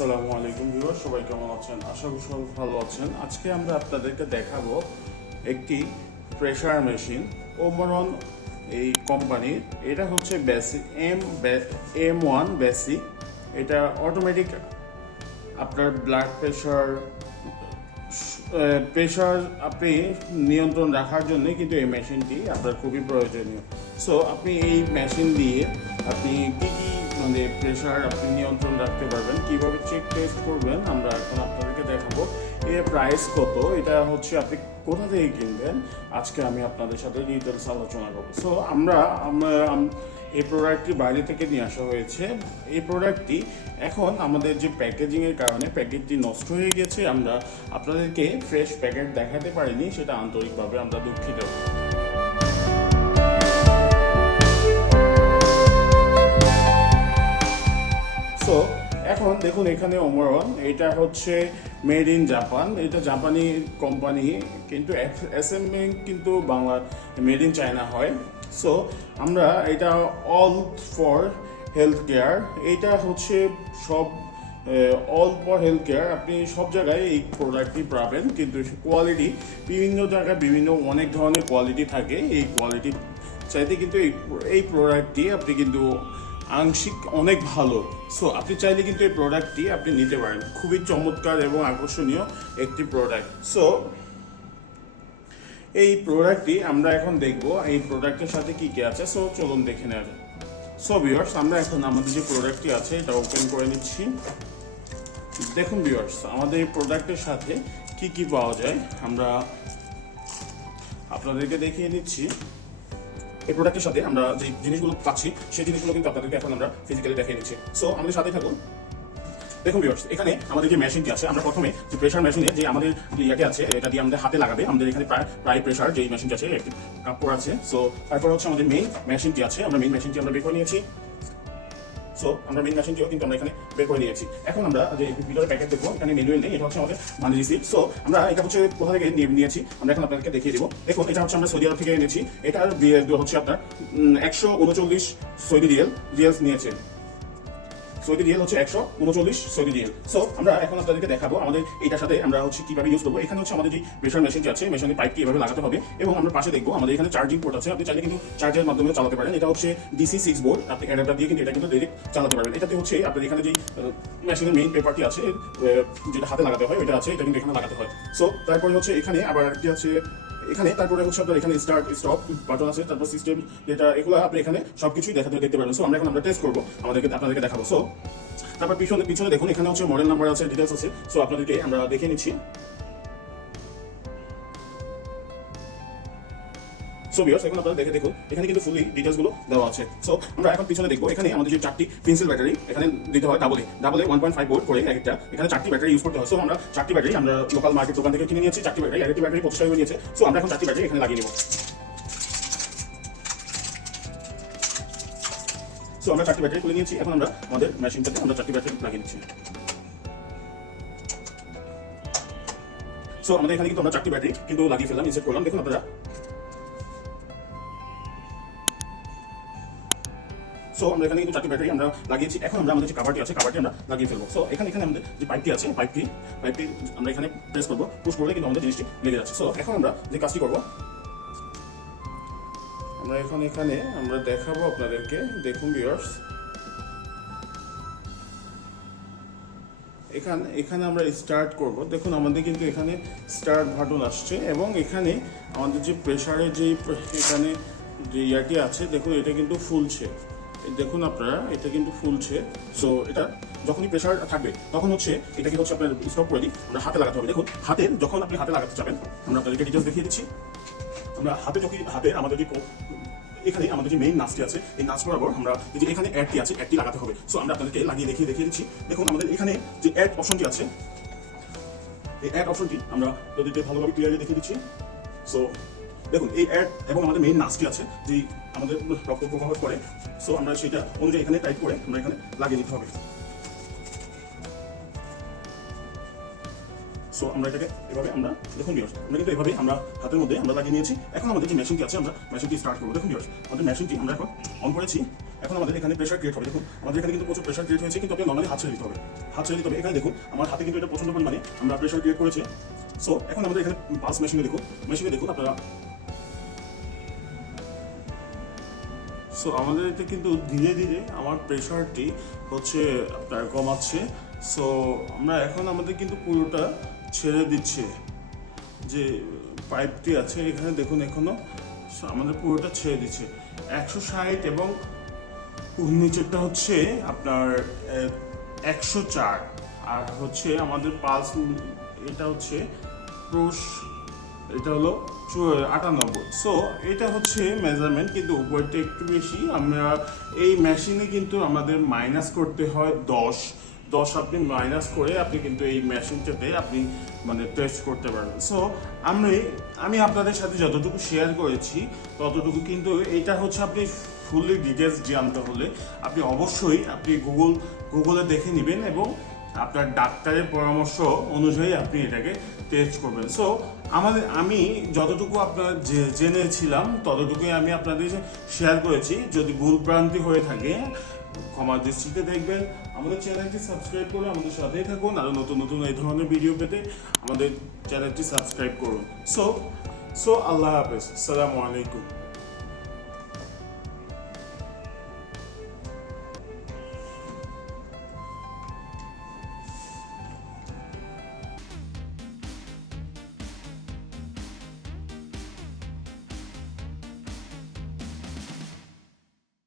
আসসালামু আলাইকুম ভিউয়ার, সবাই কেমন আছেন? আশা করি সবাই ভালো আছেন। আজকে আমরা আপনাদেরকে দেখাবো একটি প্রেসার মেশিন ওমরন এই কোম্পানির। এটা হচ্ছে বেসিক M1 বেসিক। এটা অটোমেটিক আপনার ব্লাড প্রেশার আপনি নিয়ন্ত্রণ রাখার জন্য কিন্তু এই মেশিনটি আপনার খুবই প্রয়োজনীয়। সো আপনি এই মেশিন দিয়ে আপনি কী কী প্রেশার আপনি নিয়ন্ত্রণ রাখতে পারবেন, কিভাবে চেক টেস্ট করবেন আমরা এখন আপনাদেরকে দেখাবো। এর প্রাইস কত, এটা হচ্ছে আপনি কোথা থেকে কিনবেন, আজকে আমি আপনাদের সাথে ডিটেলস আলোচনা করবো। সো আমরা এই প্রোডাক্টটি বাইরে থেকে নিয়ে আসা হয়েছে। এই প্রোডাক্টটি এখন আমাদের যে প্যাকেজিংয়ের কারণে প্যাকেটটি নষ্ট হয়ে গেছে, আমরা আপনাদেরকে ফ্রেশ প্যাকেট দেখাতে পারিনি, সেটা আন্তরিকভাবে আমরা দুঃখিত। সো এখন দেখুন, এখানে ওমরন, এটা হচ্ছে মেড ইন জাপান। এটা জাপানি কোম্পানি, কিন্তু অ্যাসেম্বলিং কিন্তু বাংলা মেড ইন চায়না হয়। সো আমরা এটা অল ফর হেলথ কেয়ার, এইটা হচ্ছে সব অল ফর হেলথ কেয়ার। আপনি সব জায়গায় এই প্রোডাক্টটি পাবেন, কিন্তু কোয়ালিটি বিভিন্ন জায়গায় অনেক ধরনের কোয়ালিটি থাকে। এই কোয়ালিটি চাইতে কিন্তু এই প্রোডাক্টটি আপনি কিন্তু আংশিক অনেক ভালো। সো আপনি চাইলে কিন্তু এই প্রোডাক্টটি আপনি নিতে পারেন। খুবই চমৎকার এবং আকর্ষণীয় একটি প্রোডাক্ট। সো এই প্রোডাক্টটি আমরা এখন দেখব এই প্রোডাক্টের সাথে কি কি আছে। সো চলুন দেখে নেওয়া যায়। সো ভিউয়ার্স, আমরা এখন আমাদের যে প্রোডাক্টটি আছে এটা ওপেন করে নিচ্ছি। দেখুন ভিউয়ার্স, আমাদের এই প্রোডাক্টের সাথে কি কি পাওয়া যায় আমরা আপনাদেরকে দেখিয়ে নিচ্ছি। এই প্রোডাক্টের সাথে আমরা যে জিনিসগুলো পাচ্ছি সেই জিনিসগুলো কিন্তু আপনাদেরকে এখন আমরা ফিজিক্যালি দেখিয়ে নিচ্ছি। সো আমাদের সাথে থাকুন। দেখুন ভিউয়ার্স, এখানে আমাদের যে মেশিনটি আছে, আমরা প্রথমে যে প্রেসার মেশিনে যে আমাদের ইয়াটি আছে, এটা দিয়ে আমাদের হাতে লাগাবে। আমাদের এখানে প্রায় প্রেসার যে মেশিনটি আছে একটি কাপড় আছে। সো তারপর হচ্ছে আমাদের মেইন মেশিনটি আছে, আমরা মেইন মেশিনটি আমরা বের করে নিয়েছি। সো আমরা মেইন মেশিনটিও কিন্তু আমরা এখানে বের করে নিয়েছি। এখন আমরা যে ভিতরে প্যাকেট দেখবো, এখানে ম্যানুয়াল নেই, এটা হচ্ছে আমাদের মানে রিসিপ্ট। সো আমরা এটা হচ্ছে কোথা থেকে নিয়েছি আমরা এখন আপনাদেরকে দেখিয়ে দিব। দেখুন, এটা হচ্ছে আমরা সৌদি আরব থেকে এনেছি। এটার হচ্ছে আপনার 139 সৌদি রিয়ালস নিয়েছে। সৌদি রিয়াল হচ্ছে 139 সৌদি রিয়াল। সো আমরা এখন আপনাদেরকে দেখাবো আমাদের এটার সাথে আমরা হচ্ছে কিভাবে ইউজ করবো। এখানে হচ্ছে আমাদের যে প্রেসার মেশিনটি আছে, মেশিনের পাইপটি এভাবে লাগাতে হবে এবং আমরা পাশে দেখবো আমাদের এখানে চার্জিং পোর্ট আছে। আপনি চাইলে কিন্তু চার্জের মাধ্যমে চালাতে পারেন। এটা হচ্ছে DC 6 বোর্ড, আপনি অ্যাডাপ্টার দিয়ে কিন্তু এটা কিন্তু ডাইরেক্ট চালাতে পারবেন। এটাতে হচ্ছে আপনাদের এখানে যে মেশিনের মেইন পেপারটি আছে, যেটা হাতে লাগাতে হয় ওইটা আছে, এটা কিন্তু এখানে লাগাতে হয়। সো তারপরে হচ্ছে এখানে আবার কি আছে, এখানে তারপরে হচ্ছে আপনার এখানে স্টার্ট স্টপ বাটন আছে, তারপর সিস্টেম যেটা, এগুলো আপনি এখানে সবকিছুই দেখতে পারবেন। সো আমরা টেস্ট করবো, আপনাদেরকে দেখাবো। সো তারপর পিছনে দেখুন, এখানে হচ্ছে মডেল নাম্বার আছে, ডিটেলস আছে। সো আপনাদেরকে আমরা দেখে নিচ্ছি। সো ভিউয়ার্স, এখন আপনারা দেখুন, এখানে কিন্তু ফুলি ডিটেলস গুলো দেওয়া আছে। সো আমরা এখন পিছনে দেখবো, এখানে আমাদের যে 4টি পেন্সিল ব্যাটারি এখানে দিতে হয় ডাবলে 1.5 ভোল্ট করে একটা। এখানে 4টি ব্যাটারি ইউজ করতে হয়। সো আমরা 4টি ব্যাটারি আমরা লোকাল মার্কেট দোকান থেকে কিনে নিয়েছি। 4টি ব্যাটারি 25 টাকা নিয়েছে। সো আমরা এখন 4টি ব্যাটারি এখানে লাগিয়ে নেব। সো আমরা 4টি ব্যাটারি খুলে নিয়েছি। এখন আমরা আমাদের মেশিনটাতে আমরা 4টি ব্যাটারি লাগিয়ে নিচ্ছি। সো আমাদের এখানে কিন্তু আমরা 4টি ব্যাটারি কিন্তু লাগিয়ে ফেললাম, ইনসেট করলাম। দেখুন আপনারা। সো আমরা এখানে কিন্তু 4টি ব্যাটারি আমরা লাগিয়েছি। এখন আমরা আমাদের যে কাভারটি আছে, কাভারটি আমরা লাগিয়ে ফেলবো। সো এখানে আমাদের যে পাইপটি আছে, পাইপটি আমরা এখানে প্রেস করবো। পুশ করলে কিন্তু আমাদের জিনিসটি লেগে যাচ্ছে। সো এখন আমরা যে কাজটি করবো, আমরা এখানে আমরা দেখাবো আপনাদেরকে। দেখুন ভিউয়ার্স, এখানে আমরা স্টার্ট করব। দেখুন আমাদের কিন্তু এখানে স্টার্ট বাটন আসছে এবং এখানে আমাদের যে প্রেসারের যে এখানে যে ইয়াটি আছে, দেখুন এটা কিন্তু ফুলছে। দেখুন আপনারা, এটা কিন্তু ফুলছে। সো এটা যখনই প্রেসার থাকবে তখন হচ্ছে এটাকে হচ্ছে আপনার স্টপ করে দিই, আমরা হাতে লাগাতে হবে। দেখুন যখন আপনি হাতে লাগাতে যাবেন, আমরা আপনাদেরকে ডিটেলস দেখিয়ে দিচ্ছি। আমরা হাতে আমাদের যে এখানে আমাদের যে মেইন নাচটি আছে, এই নাচ বরাবর আমরা যে এখানে অ্যাডটি লাগাতে হবে। সো আমরা আপনাদেরকে লাগিয়ে দেখিয়ে দিচ্ছি। দেখুন আমাদের এখানে যে অ্যাড অপশনটি আছে, এই অ্যাড অপশনটি আমরা যদি ভালোভাবে ক্লিয়ারলি দেখিয়ে দিচ্ছি। সো দেখুন, এই অ্যাড এবং আমাদের মেইন নাচটি আছে, যে আমাদের রক্ত প্রবাহ করে। সো আমরা সেটা অনুযায়ী এখানে টাইপ করে আমরা এখানে লাগিয়ে দিতে হবে। সো আমরা এটাকে এভাবে আমরা দেখুন ভিউয়ার্স, আমরা কিন্তু এভাবে আমরা হাতের মধ্যে আমরা লাগিয়ে নিয়েছি। এখন আমাদের যে মেশিনটি আছে, আমরা মেশিনটি স্টার্ট করবো। দেখুন ভিউয়ার্স, আমাদের মেশিনটি আমরা এখন অন করেছি। এখন এখন আমাদের এখানে প্রেশার ক্রিয়েট হবে। দেখুন আমাদের এখানে কিন্তু প্রচুর প্রেশার ক্রিয়েট হয়েছে, কিন্তু আপনি নর্মালি হাত ছেড়ে দিতে হবে। হাত ছেড়ে দিতে হবে। এখানে দেখুন আমার হাতে কিন্তু এটা প্রচন্ড পরিমাণে আমরা প্রেশার ক্রিয়েট করেছে। সো এখন আমাদের এখানে পালস মেশিনে দেখুন আপনারা। সো আমাদের এটা কিন্তু ধীরে ধীরে আমার প্রেশারটি হচ্ছে আপনার কমাচ্ছে। সো আমরা এখন আমাদের কিন্তু পুরোটা ছেড়ে দিচ্ছে, যে পাইপটি আছে এখানে দেখুন এখনো আমাদের পুরোটা ছেড়ে দিচ্ছে 160 এবং নিচেরটা হচ্ছে আপনার 104। আর হচ্ছে আমাদের পালস এটা হচ্ছে এটা হলো 98। সো এটা হচ্ছে মেজারমেন্ট, কিন্তু উপরটা একটু বেশি। আমরা এই মেশিনে কিন্তু আমাদের মাইনাস করতে হয় 10 আপনি মাইনাস করে আপনি কিন্তু এই মেশিনটাতে আপনি মানে টেস্ট করতে পারবেন। সো আমি আপনাদের সাথে যতটুকু শেয়ার করেছি ততটুকু, কিন্তু এটা হচ্ছে আপনি ফুললি ডিটেলস জানতে হলে আপনি অবশ্যই আপনি গুগলে দেখে নেবেন এবং আপনার ডাক্তারের পরামর্শ অনুযায়ী আপনি এটাকে টেস্ট করবেন। সো আমি যতটুকু আপনার জেনেছিলাম ততটুকুই আমি আপনাদের শেয়ার করেছি। যদি ভুল ভ্রান্তি হয়ে থাকে ক্ষমা দৃষ্টিতে দেখবেন। আমাদের চ্যানেলটি সাবস্ক্রাইব করে আমাদের সাথেই থাকুন। আরও নতুন নতুন এই ধরনের ভিডিও পেতে আমাদের চ্যানেলটি সাবস্ক্রাইব করুন। সো আল্লাহ হাফেজ, আসসালামু আলাইকুম।